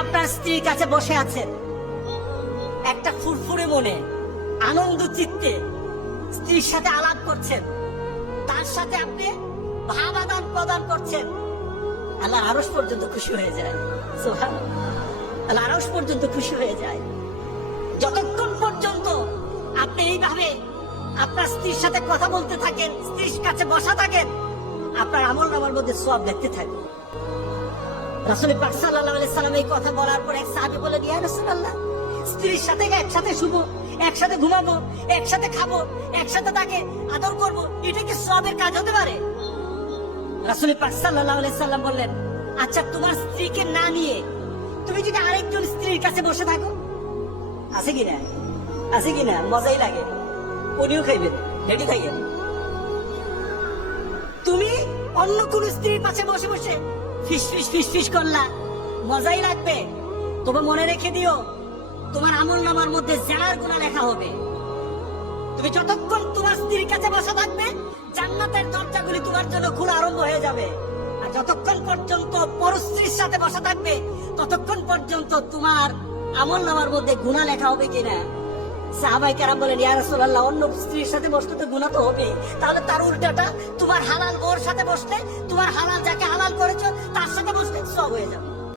আপনার স্ত্রীর কাছে বসে আছেন, একটা ফুরফুরে মনে আনন্দ চিত্তে স্ত্রীর সাথে আলাপ করছেন, তার সাথে আপনি ভাব আদান প্রদান করছেন, আল্লাহর আরশ পর্যন্ত খুশি হয়ে যায়। সুবহানাল্লাহ, আল্লাহর আরশ পর্যন্ত খুশি হয়ে যায়। যতক্ষণ পর্যন্ত আপনি এইভাবে আপনার স্ত্রীর সাথে কথা বলতে থাকেন, স্ত্রীর কাছে বসা থাকেন, আপনার আমলনামার মধ্যে সওয়াব দেখতে থাকবে। রাসূল পাক সাল্লাল্লাহু আলাইহি সাল্লাম এই কথা বলার পর এক সাহাবী বলেন, ইয়া রাসূলুল্লাহ, স্ত্রীর সাথে একসাথে শুবো, একসাথে ঘুমাবো, একসাথে খাবো, একসাথে তাকে আদর করব, এটা কি সওয়াবের কাজ হতে পারে? রাসূল পাক সাল্লাল্লাহু আলাইহি সাল্লাম বললেন, আচ্ছা তোমার স্ত্রীকে না নিয়ে তুমি যদি আরেকজন স্ত্রীর কাছে বসে থাকো, আছে কিনা? আছে কিনা? মজাই লাগে, উনিও খাইবেন, রেডি খাইবেন। তুমি অন্য কোন স্ত্রীর পাশে বসে বসে ফিসফিস ফিসফিস করলা, মজাই লাগবে। তবে মনে রেখে দিও, তোমার আমলনামার মধ্যে জেনার গুনাহ লেখা হবে। তুমি যতক্ষণ তোমার স্ত্রীর কাছে বসে থাকবে, জান্নাতের দরজাগুলি তোমার জন্য খোলা আরম্ভ হয়ে যাবে। আর যতক্ষণ পর্যন্ত পরস্ত্রীর সাথে বসে থাকবে, ততক্ষণ পর্যন্ত তোমার আমলনামার মধ্যে গুনাহ লেখা হবে কিনা? সাহাবায়ে কেরাম বলেন, ইয়া রাসূলুল্লাহ, অন্য স্ত্রীর সাথে বসতে তো গুনাহ তো হবে, তাহলে তার উল্টাটা তোমার হালাল বউর সাথে বসলে, তোমার হালাল যাকে হালাল করেছো তার সাথে বসলে সওয়াব হয়ে যাবে।